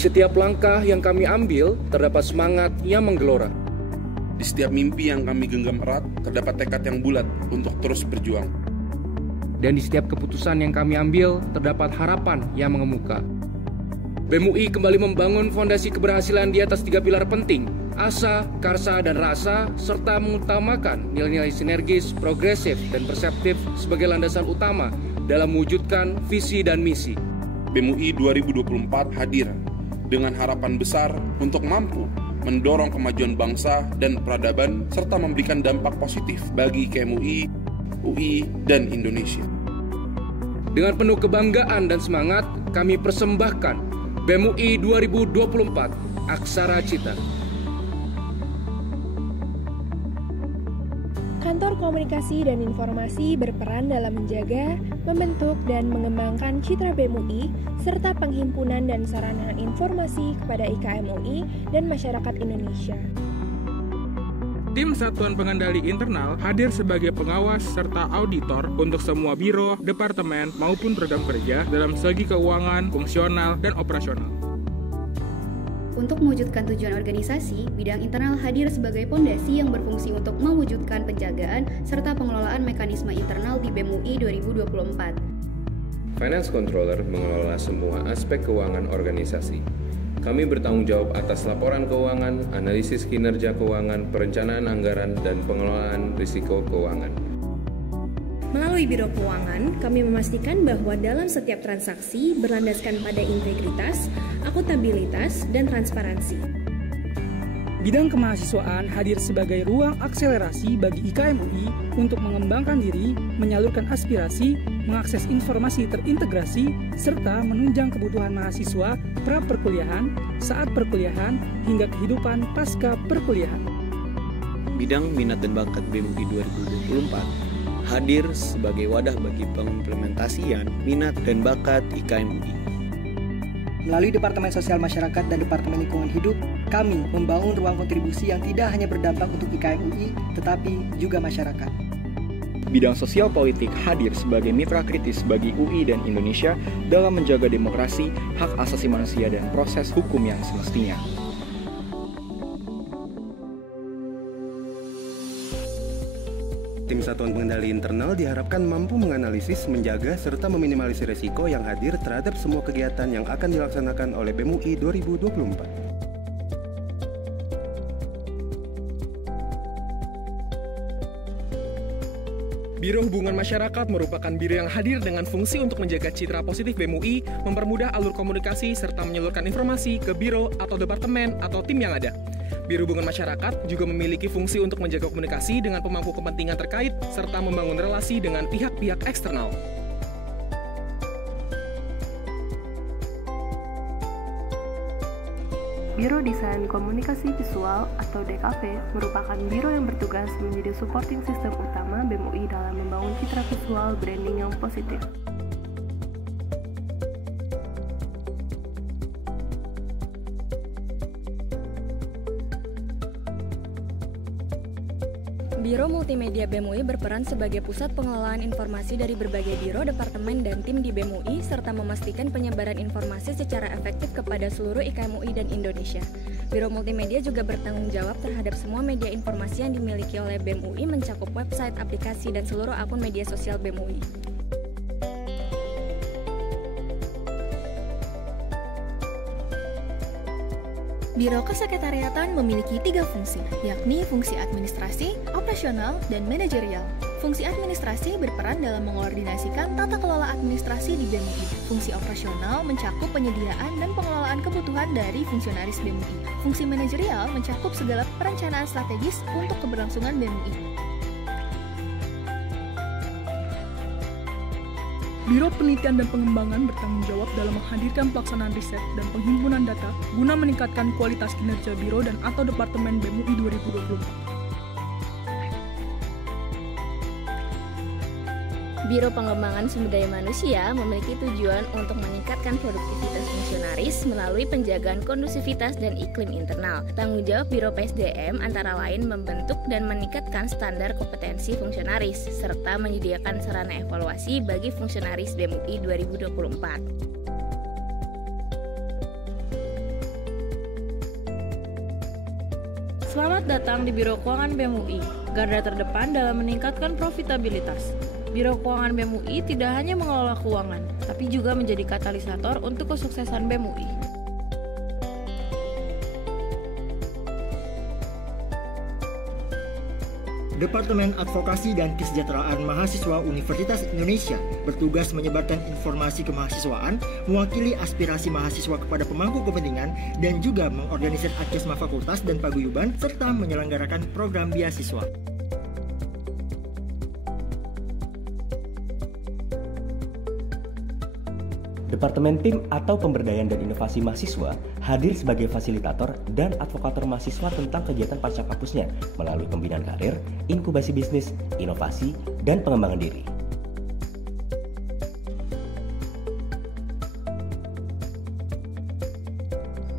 setiap langkah yang kami ambil, terdapat semangat yang menggelora. Di setiap mimpi yang kami genggam erat, terdapat tekad yang bulat untuk terus berjuang. Dan di setiap keputusan yang kami ambil, terdapat harapan yang mengemuka. BEM UI kembali membangun fondasi keberhasilan di atas 3 pilar penting, asa, karsa, dan rasa, serta mengutamakan nilai-nilai sinergis, progresif, dan perseptif sebagai landasan utama dalam mewujudkan visi dan misi. BEM UI 2024 hadir dengan harapan besar untuk mampu mendorong kemajuan bangsa dan peradaban serta memberikan dampak positif bagi KMUI, UI, dan Indonesia. Dengan penuh kebanggaan dan semangat, kami persembahkan BEM UI 2024 Aksara Cita. Kantor Komunikasi dan Informasi berperan dalam menjaga, membentuk, dan mengembangkan citra BEM UI, serta penghimpunan dan sarana informasi kepada IKM UI dan masyarakat Indonesia. Tim Satuan Pengendali Internal hadir sebagai pengawas serta auditor untuk semua biro, departemen, maupun program kerja dalam segi keuangan, fungsional, dan operasional. Untuk mewujudkan tujuan organisasi, bidang internal hadir sebagai fondasi yang berfungsi untuk mewujudkan penjagaan serta pengelolaan mekanisme internal di BEM UI 2024. Finance Controller mengelola semua aspek keuangan organisasi. Kami bertanggung jawab atas laporan keuangan, analisis kinerja keuangan, perencanaan anggaran, dan pengelolaan risiko keuangan. Melalui Biro Keuangan, kami memastikan bahwa dalam setiap transaksi berlandaskan pada integritas, akuntabilitas, dan transparansi. Bidang kemahasiswaan hadir sebagai ruang akselerasi bagi IKM UI untuk mengembangkan diri, menyalurkan aspirasi, mengakses informasi terintegrasi, serta menunjang kebutuhan mahasiswa pra-perkuliahan, saat perkuliahan, hingga kehidupan pasca perkuliahan. Bidang minat dan bakat BEM UI 2024 hadir sebagai wadah bagi pengimplementasian minat dan bakat IKM UI. Melalui Departemen Sosial Masyarakat dan Departemen Lingkungan Hidup, kami membangun ruang kontribusi yang tidak hanya berdampak untuk IKM UI, tetapi juga masyarakat. Bidang sosial politik hadir sebagai mitra kritis bagi UI dan Indonesia dalam menjaga demokrasi, hak asasi manusia, dan proses hukum yang semestinya. Tim Satuan Pengendali Internal diharapkan mampu menganalisis, menjaga, serta meminimalisir risiko yang hadir terhadap semua kegiatan yang akan dilaksanakan oleh BEM UI 2024. Biro Hubungan Masyarakat merupakan biro yang hadir dengan fungsi untuk menjaga citra positif BEM UI, mempermudah alur komunikasi, serta menyalurkan informasi ke biro atau departemen atau tim yang ada. Biro Hubungan Masyarakat juga memiliki fungsi untuk menjaga komunikasi dengan pemangku kepentingan terkait, serta membangun relasi dengan pihak-pihak eksternal. Biro Desain Komunikasi Visual atau DKV merupakan biro yang bertugas menjadi supporting system utama BEM UI dalam membangun citra visual branding yang positif. Biro Multimedia BEM UI berperan sebagai pusat pengelolaan informasi dari berbagai biro, departemen, dan tim di BEM UI, serta memastikan penyebaran informasi secara efektif kepada seluruh IKM UI dan Indonesia. Biro Multimedia juga bertanggung jawab terhadap semua media informasi yang dimiliki oleh BEM UI, mencakup website, aplikasi, dan seluruh akun media sosial BEM UI. Biro Kesekretariatan memiliki 3 fungsi, yakni fungsi administrasi, operasional, dan manajerial. Fungsi administrasi berperan dalam mengkoordinasikan tata kelola administrasi di BEM UI. Fungsi operasional mencakup penyediaan dan pengelolaan kebutuhan dari fungsionaris BEM UI. Fungsi manajerial mencakup segala perencanaan strategis untuk keberlangsungan BEM UI. Biro Penelitian dan Pengembangan bertanggung jawab dalam menghadirkan pelaksanaan riset dan penghimpunan data guna meningkatkan kualitas kinerja biro dan atau departemen BEM UI 2024. Biro Pengembangan Sumber Daya Manusia memiliki tujuan untuk meningkatkan produktivitas fungsionaris melalui penjagaan kondusivitas dan iklim internal. Tanggung jawab Biro PSDM antara lain membentuk dan meningkatkan standar kompetensi fungsionaris, serta menyediakan sarana evaluasi bagi fungsionaris BEM UI 2024. Selamat datang di Biro Keuangan BEM UI, garda terdepan dalam meningkatkan profitabilitas. Biro Keuangan BEM UI tidak hanya mengelola keuangan, tapi juga menjadi katalisator untuk kesuksesan BEM UI. Departemen Advokasi dan Kesejahteraan Mahasiswa Universitas Indonesia bertugas menyebarkan informasi kemahasiswaan, mewakili aspirasi mahasiswa kepada pemangku kepentingan, dan juga mengorganisir Adkesma Fakultas dan Paguyuban, serta menyelenggarakan program beasiswa. Departemen PIM atau Pemberdayaan dan Inovasi Mahasiswa hadir sebagai fasilitator dan advokator mahasiswa tentang kegiatan pasca kampusnya melalui pembinaan karir, inkubasi bisnis, inovasi, dan pengembangan diri.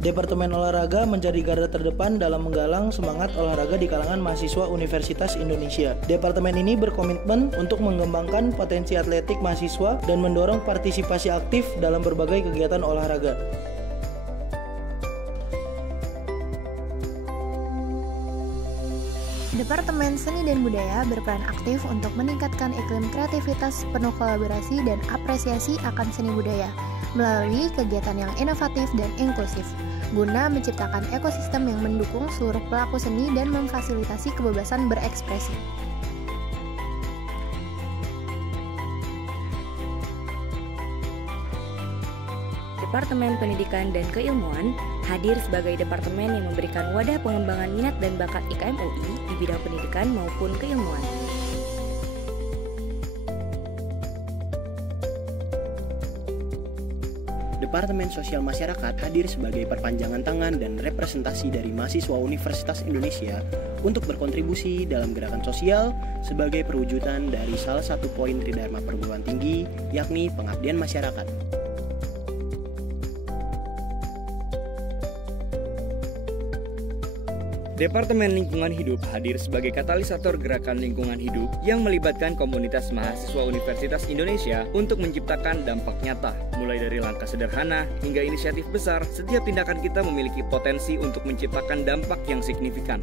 Departemen Olahraga menjadi garda terdepan dalam menggalang semangat olahraga di kalangan mahasiswa Universitas Indonesia. Departemen ini berkomitmen untuk mengembangkan potensi atletik mahasiswa dan mendorong partisipasi aktif dalam berbagai kegiatan olahraga. Departemen Seni dan Budaya berperan aktif untuk meningkatkan iklim kreativitas, penuh kolaborasi, dan apresiasi akan seni budaya melalui kegiatan yang inovatif dan inklusif, guna menciptakan ekosistem yang mendukung seluruh pelaku seni dan memfasilitasi kebebasan berekspresi. Departemen Pendidikan dan Keilmuan hadir sebagai departemen yang memberikan wadah pengembangan minat dan bakat IKM UI di bidang pendidikan maupun keilmuan. Departemen Sosial Masyarakat hadir sebagai perpanjangan tangan dan representasi dari mahasiswa Universitas Indonesia untuk berkontribusi dalam gerakan sosial sebagai perwujudan dari salah satu poin Tridharma Perguruan Tinggi, yakni pengabdian masyarakat. Departemen Lingkungan Hidup hadir sebagai katalisator gerakan lingkungan hidup yang melibatkan komunitas mahasiswa Universitas Indonesia untuk menciptakan dampak nyata. Mulai dari langkah sederhana hingga inisiatif besar, setiap tindakan kita memiliki potensi untuk menciptakan dampak yang signifikan.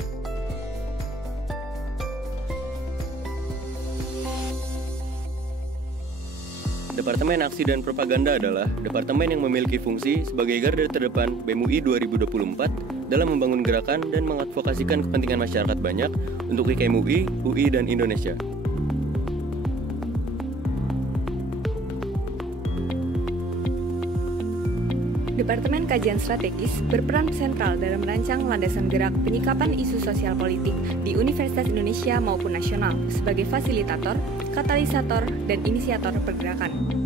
Departemen Aksi dan Propaganda adalah departemen yang memiliki fungsi sebagai garda terdepan BEM UI 2024 dalam membangun gerakan dan mengadvokasikan kepentingan masyarakat banyak untuk IKM UI, dan Indonesia. Departemen Kajian Strategis berperan sentral dalam merancang landasan gerak penyikapan isu sosial politik di Universitas Indonesia maupun nasional sebagai fasilitator, katalisator, dan inisiator pergerakan.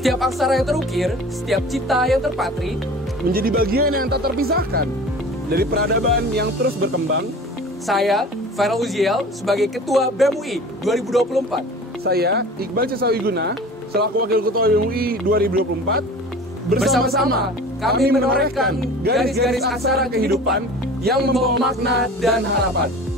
Setiap aksara yang terukir, setiap cita yang terpatri, menjadi bagian yang tak terpisahkan dari peradaban yang terus berkembang. Saya, Farel Uziel, sebagai Ketua BEM UI 2024. Saya, Iqbal Cesawiguna, selaku Wakil Ketua BEM UI 2024. Bersama-sama, kami menorehkan garis-garis aksara kehidupan yang membawa makna dan harapan.